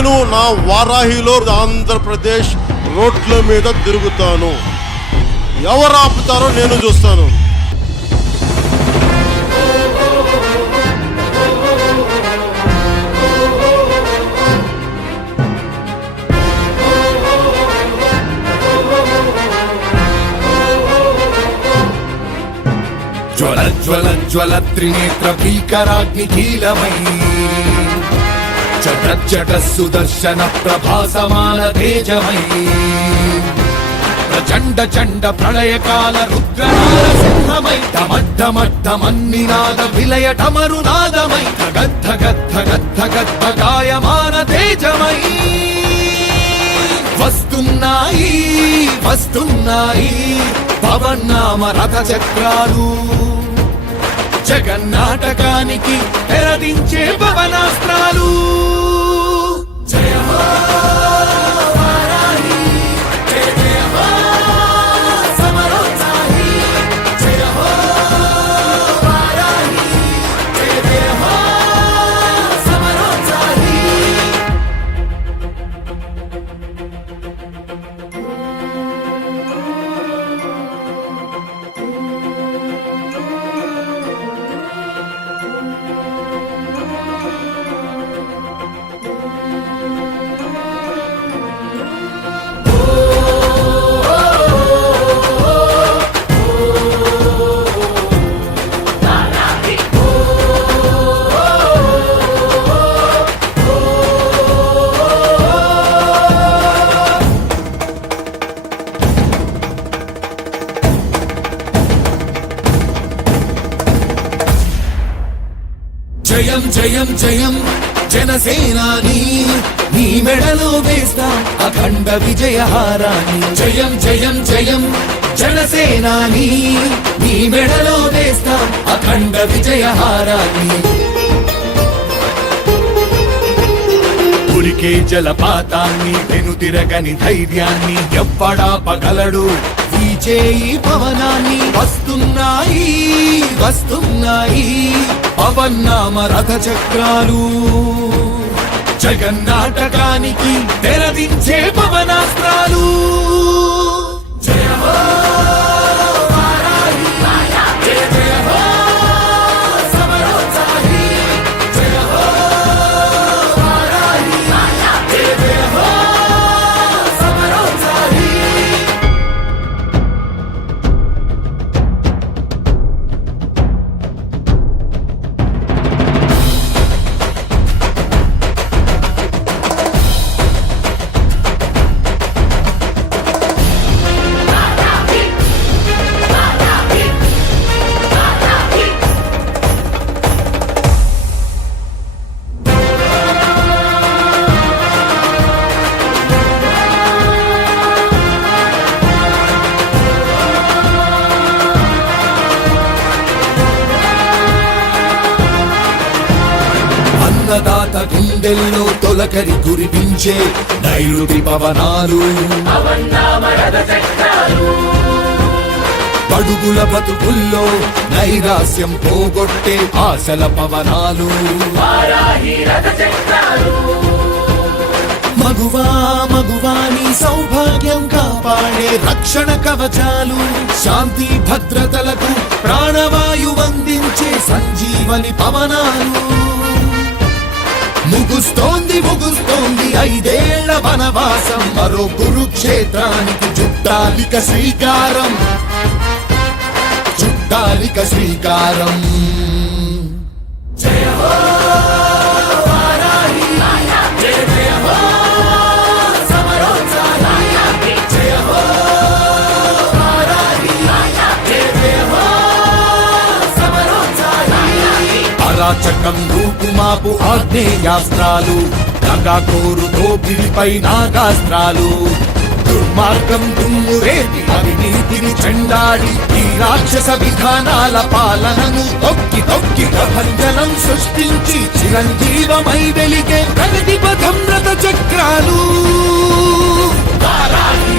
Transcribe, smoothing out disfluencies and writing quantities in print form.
నేను నా వారాహిలో ఆంధ్రప్రదేశ్ రోడ్ల మీద తిరుగుతాను. ఎవరు ఆపుతారో నేను చూస్తాను. జ్వల జ్వల జ్వల త్రినేత్ర భీకరాగ్నికీలమై చట చట సుదర్శన ప్రభాసమాన తేజమై ప్రచండ చండ ప్రళయకాల రుద్రనారసింహమై డమడ్డమడ్డమన్నినాద విలయ డమరునాదమై గద్ధ గద్ధ గద్ధ గద్ధ గాయమాన తేజమై వస్తున్నాయి వస్తున్నాయి పవన్నామ రథ చక్రాలు జగన్నాటకానికి తెరదించే పవనాస్త్రాలు. జయ హో వారాహి, జయ జయ హో సమరోత్సాహి, జయ హో వారాహి, జయ జయ హో సమరోత్సాహి. జయం జయం జయం జనసేనాని, నీ మెడలో వేస్తా అఖండ విజయహారాన్ని. జయం జయం జయం జనసేనాని, నీ మెడలో వేస్తా అఖండ విజయహారాన్ని. ఉరికే జలపాతాన్ని వెనుతిరగని ధైర్యాన్ని ఎవ్వడాపగలడు చేయి పవనాన్ని. వస్తున్నాయి వస్తున్నాయి పవన్నామ రథ చక్రాలు జగన్నాటకానికి తెరదించే పవనాస్త్రాలు. జయ హో వారాహి, జయ జయ హో సమరోత్సాహి, జయ హో వారాహి, జయ జయ హో సమరోత్సాహి. అన్నదాత గుండెల్లో తొలకరి కురిపించే నైరుతి పవనాలు, పడుగుల బతుకుల్లో నైరాస్యం పోగొట్టే ఆశల పవనాలు. మగువా మగువాని సౌభాగ్యం కాపాడే రక్షణ కవచాలు, శాంతి భద్రతలకు ప్రాణవాయువందించే సంజీవని పవనాలు. ముగుస్తోంది ముగుస్తోంది 5 ఏళ్ల వనవాసం, మరో కురుక్షేత్రానికి చుట్టాలిక శ్రీకారం, చుట్టాలిక శ్రీకారం. జయ హో వారాహి, జయ జయ హో సమరోత్సాహి, జయ హో వారాహి, జయ జయ హో సమరోత్సాహి. అరాచకం రూపుమాపు ఆగ్నేయాస్త్రాలు, నగాకోరు దోపిడిపై నాగాస్త్రాలు, దుర్మార్గం దుమ్మురేటి అవినీతిని చెండాడి ఈ రాక్షస విధానాల పాలనను తొక్కి తొక్కి ప్రభంజనం సృష్టించి చిరంజీవమై వెలిగే ప్రగతి పథం రథ చక్రాలు. వారాహి